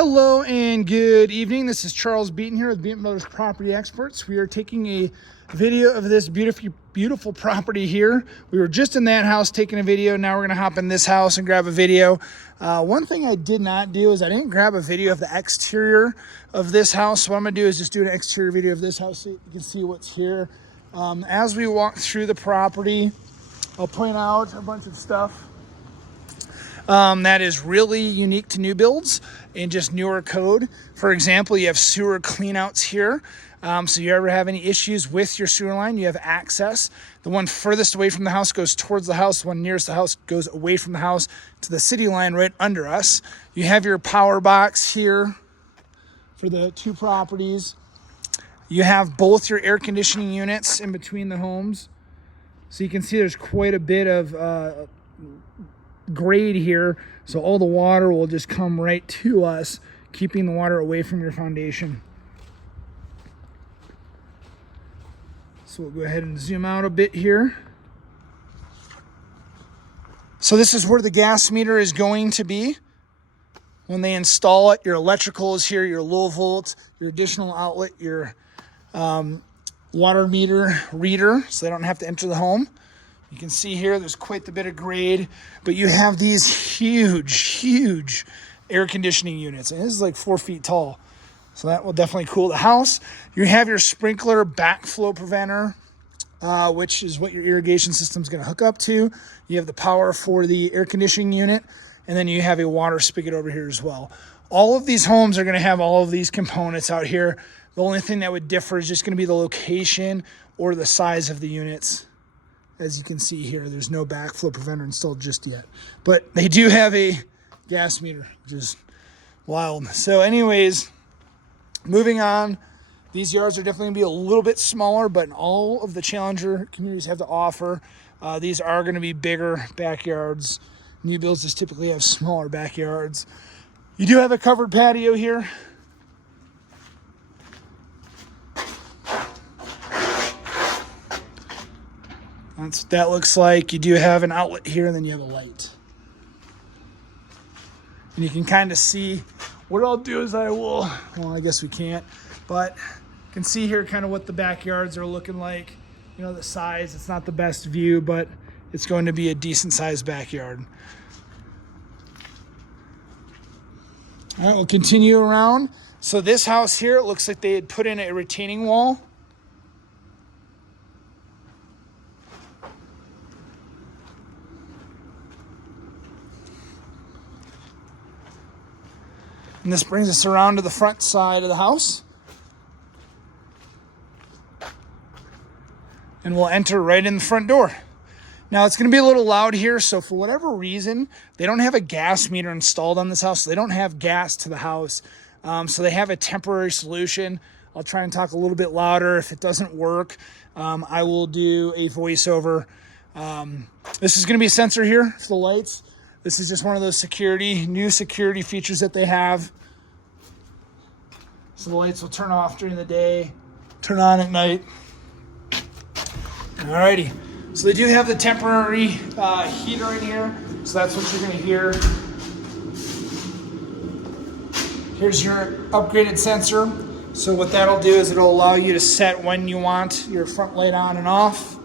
Hello and good evening. This is Charles Beaton here with Beaton Brothers Property Experts. We are taking a video of this beautiful property here. We were just in that house taking a video. Now we're going to hop in this house and grab a video. One thing I did not do is I didn't grab a video of the exterior of this house. So what I'm going to do is just do an exterior video of this house so you can see what's here. As we walk through the property, I'll point out a bunch of stuff that is really unique to new builds and just newer code. For example, you have sewer cleanouts here. So you ever have any issues with your sewer line, you have access. The one furthest away from the house goes towards the house. The one nearest the house goes away from the house to the city line right under us. You have your power box here for the two properties. You have both your air conditioning units in between the homes. So you can see there's quite a bit of grade here, so all the water will just come right to us, keeping the water away from your foundation. So we'll go ahead and zoom out a bit here. So this is where the gas meter is going to be when they install it. Your electrical is here, your low volt, your additional outlet, your water meter reader, so they don't have to enter the home. You can see here there's quite the bit of grade, but you have these huge air conditioning units, and this is like 4 feet tall, so that will definitely cool the house. You have your sprinkler backflow preventer, which is what your irrigation system is going to hook up to. You have the power for the air conditioning unit, and then you have a water spigot over here as well. All of these homes are going to have all of these components out here. The only thing that would differ is just going to be the location or the size of the units. As you can see here, there's no backflow preventer installed just yet, but they do have a gas meter, which is wild. So anyways, moving on, these yards are definitely gonna be a little bit smaller, but all of the Challenger communities have to offer. These are gonna be bigger backyards. New builds just typically have smaller backyards. You do have a covered patio here. That's what that looks like. You do have an outlet here, and then you have a light. And you can kind of see, what I'll do is well, I guess we can't, but you can see here kind of what the backyards are looking like. You know, the size, it's not the best view, but it's going to be a decent sized backyard. All right, we'll continue around. So this house here, it looks like they had put in a retaining wall. And this brings us around to the front side of the house. And we'll enter right in the front door. Now it's going to be a little loud here, so for whatever reason, they don't have a gas meter installed on this house. So they don't have gas to the house. So they have a temporary solution. I'll try and talk a little bit louder. If it doesn't work, I will do a voiceover. This is going to be a sensor here for the lights. This is just one of those new security features that they have. So the lights will turn off during the day, turn on at night. Alrighty, so they do have the temporary heater in here, so that's what you're gonna hear. Here's your upgraded sensor. So what that'll do is it'll allow you to set when you want your front light on and off.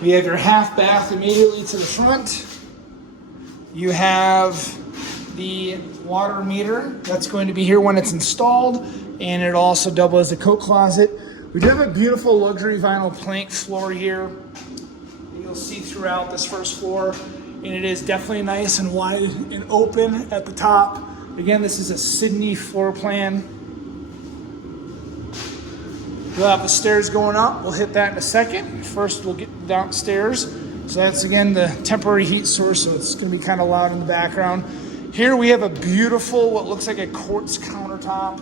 We have your half bath immediately to the front. You have the water meter that's going to be here when it's installed, and it'll also double as a coat closet. We do have a beautiful luxury vinyl plank floor here that you'll see throughout this first floor, and it is definitely nice and wide and open at the top. Again, this is a Sydney floor plan. We'll have the stairs going up. We'll hit that in a second. First, we'll get downstairs. So that's, again, the temporary heat source, so it's going to be kind of loud in the background. Here we have a beautiful, what looks like a quartz countertop.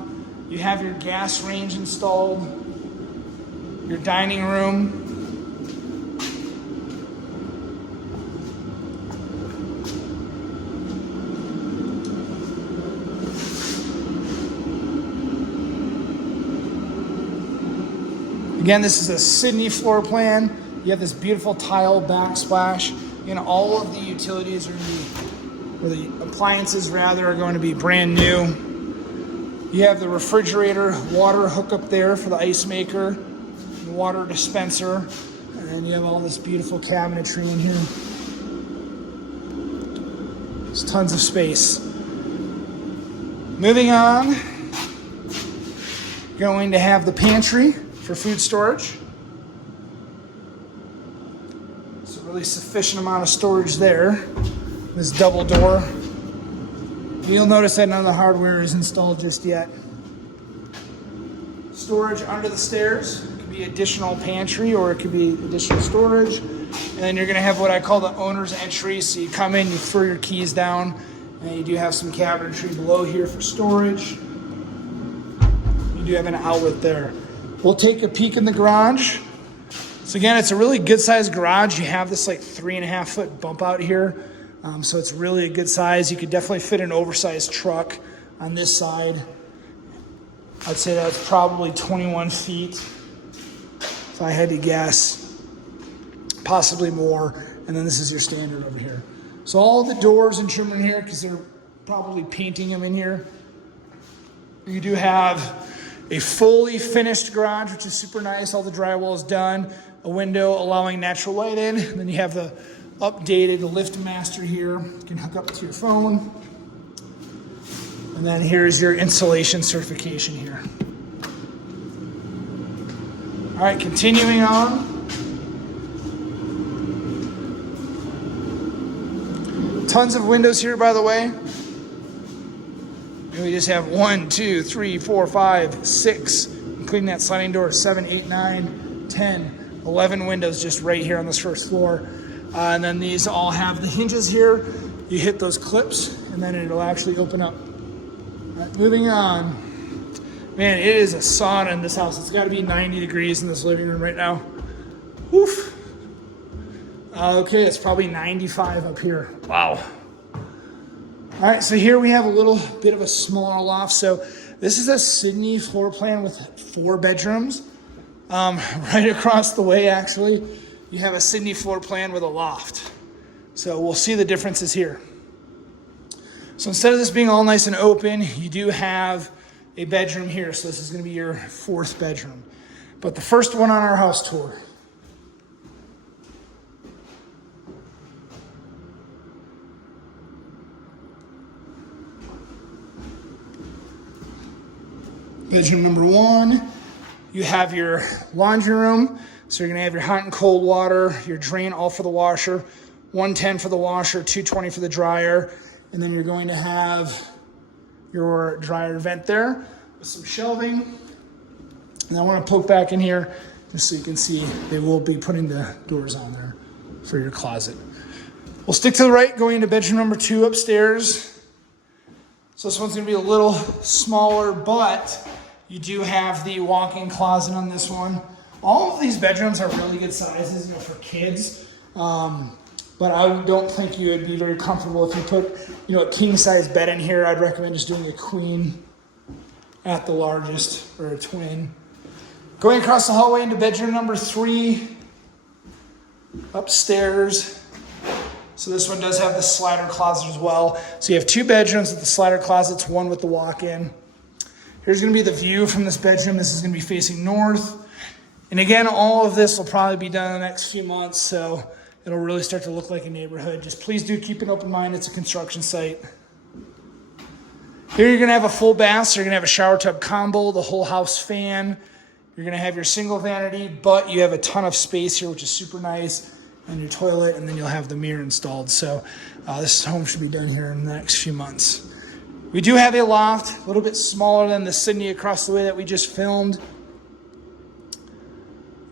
You have your gas range installed, your dining room. Again, this is a Sydney floor plan. You have this beautiful tile backsplash, and all of the utilities are going to be, or the appliances rather, are going to be brand new. You have the refrigerator, water hookup there for the ice maker, the water dispenser, and then you have all this beautiful cabinetry in here. There's tons of space. Moving on, going to have the pantry for food storage. So really sufficient amount of storage there. This double door. You'll notice that none of the hardware is installed just yet. Storage under the stairs. It could be additional pantry or it could be additional storage. And then you're going to have what I call the owner's entry. So you come in, you throw your keys down, and you do have some cabinetry below here for storage. You do have an outlet there. We'll take a peek in the garage. So again, it's a really good sized garage. You have this like 3.5 foot bump out here. So it's really a good size. You could definitely fit an oversized truck on this side. I'd say that's probably 21 feet. If I had to guess, possibly more. And then this is your standard over here. So all the doors and trim in here, because they're probably painting them in here. You do have a fully finished garage, which is super nice. All the drywall is done. A window allowing natural light in. And then you have the updated lift master here. You can hook up to your phone. And then here's your insulation certification here. All right, continuing on. Tons of windows here, by the way. And we just have 1, 2, 3, 4, 5, 6, including that sliding door, 7, 8, 9, 10, 11 windows just right here on this first floor. And then these all have the hinges here. You hit those clips, and then it'll actually open up. All right, moving on. Man, it is a sauna in this house. It's got to be 90 degrees in this living room right now. Woof. Okay, it's probably 95 up here. Wow. All right, so here we have a little bit of a smaller loft. So this is a Sydney floor plan with 4 bedrooms. Right across the way, actually, you have a Sydney floor plan with a loft. So we'll see the differences here. So instead of this being all nice and open, you do have a bedroom here. So this is going to be your 4th bedroom. But the first one on our house tour. Bedroom number 1, you have your laundry room. So you're gonna have your hot and cold water, your drain all for the washer, 110 for the washer, 220 for the dryer. And then you're going to have your dryer vent there with some shelving. And I wanna poke back in here just so you can see they will be putting the doors on there for your closet. We'll stick to the right, going into bedroom number 2 upstairs. So this one's gonna be a little smaller, but you do have the walk-in closet on this one. All of these bedrooms are really good sizes, for kids. But I don't think you would be very comfortable if you put, a king-size bed in here. I'd recommend just doing a queen at the largest, or a twin. Going across the hallway into bedroom number 3, upstairs. So this one does have the slider closet as well. So you have 2 bedrooms with the slider closets, 1 with the walk-in. Here's gonna be the view from this bedroom. This is gonna be facing north. And again, all of this will probably be done in the next few months, so it'll really start to look like a neighborhood. Just please do keep an open mind. It's a construction site. Here you're gonna have a full bath, so you're gonna have a shower tub combo, the whole house fan. You're gonna have your single vanity, but you have a ton of space here, which is super nice, and your toilet, and then you'll have the mirror installed. So this home should be done here in the next few months. We do have a loft, a little bit smaller than the Sydney across the way that we just filmed.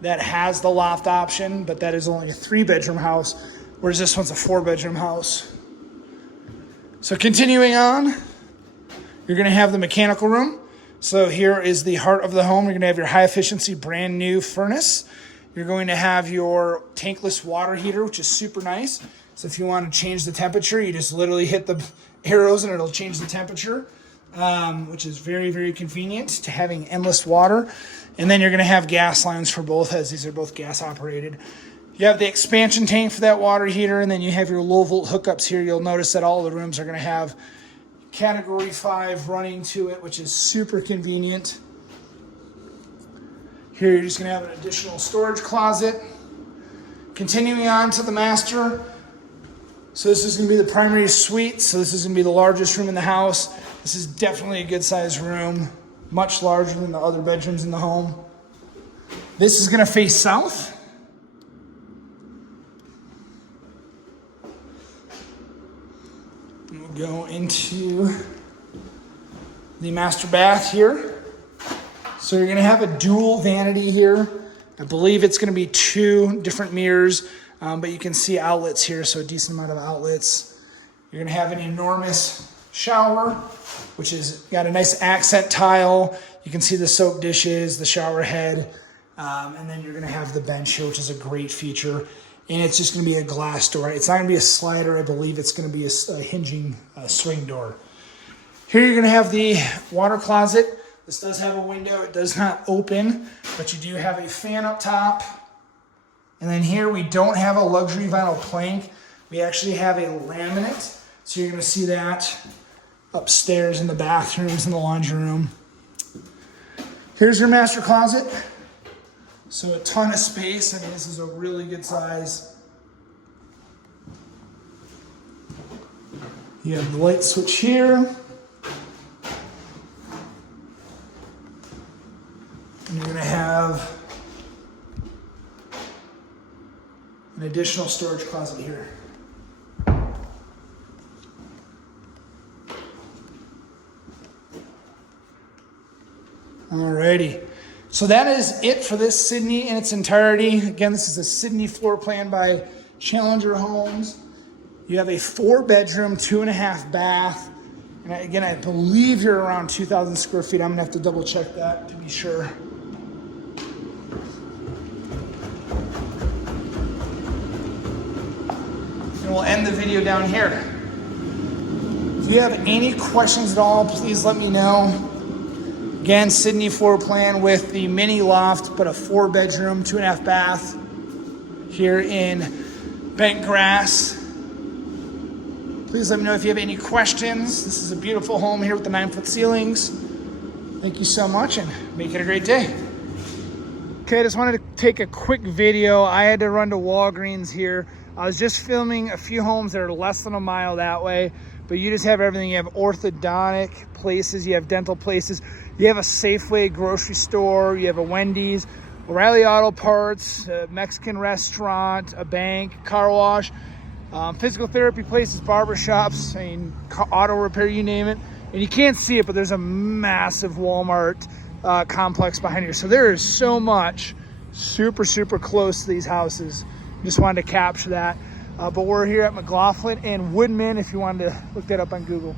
That has the loft option, but that is only a 3-bedroom house, whereas this one's a 4-bedroom house. So continuing on, you're gonna have the mechanical room. So here is the heart of the home. You're gonna have your high efficiency brand new furnace. You're going to have your tankless water heater, which is super nice. So if you want to change the temperature, you just literally hit the arrows and it'll change the temperature, which is very, very convenient to having endless water. And then you're going to have gas lines for both, as these are both gas operated. You have the expansion tank for that water heater, and then you have your low volt hookups here. You'll notice that all the rooms are going to have category 5 running to it, which is super convenient. Here you're just going to have an additional storage closet. Continuing on to the master. So this is going to be the primary suite. So this is going to be the largest room in the house. This is definitely a good sized room, much larger than the other bedrooms in the home. This is going to face south. And we'll go into the master bath here. So you're going to have a dual vanity here. I believe it's going to be 2 different mirrors, but you can see outlets here, so a decent amount of outlets. You're going to have an enormous shower, which has got a nice accent tile. You can see the soap dishes, the shower head, and then you're going to have the bench here, which is a great feature. And it's just going to be a glass door. It's not going to be a slider. I believe it's going to be a hinging swing door. Here you're going to have the water closet. This does have a window. It does not open, but you do have a fan up top. And then here we don't have a luxury vinyl plank. We actually have a laminate. So you're going to see that upstairs in the bathrooms and the laundry room. Here's your master closet. So a ton of space. I mean, this is a really good size. You have the light switch here. And you're going to have an additional storage closet here. Alrighty. So that is it for this Sydney in its entirety. Again, this is a Sydney floor plan by Challenger Homes. You have a 4-bedroom, 2.5 bath. And again, I believe you're around 2,000 square feet. I'm going to have to double check that to be sure. And we'll end the video down here. If you have any questions at all, please let me know. Again, Sydney floor plan with the mini loft, but a 4-bedroom, 2.5 bath here in bent grass. Please let me know if you have any questions. This is a beautiful home here with the 9-foot ceilings. Thank you so much and make it a great day. Okay, I just wanted to take a quick video. I had to run to Walgreens here. I was just filming a few homes that are less than a mile that way, but you just have everything. You have orthodontic places, you have dental places, you have a Safeway grocery store, you have a Wendy's, O'Reilly Auto Parts, a Mexican restaurant, a bank, car wash, physical therapy places, barbershops, I mean, auto repair, you name it. And you can't see it, but there's a massive Walmart complex behind here. So there is so much super, super close to these houses. Just wanted to capture that. But we're here at McLaughlin and Woodman if you wanted to look that up on Google.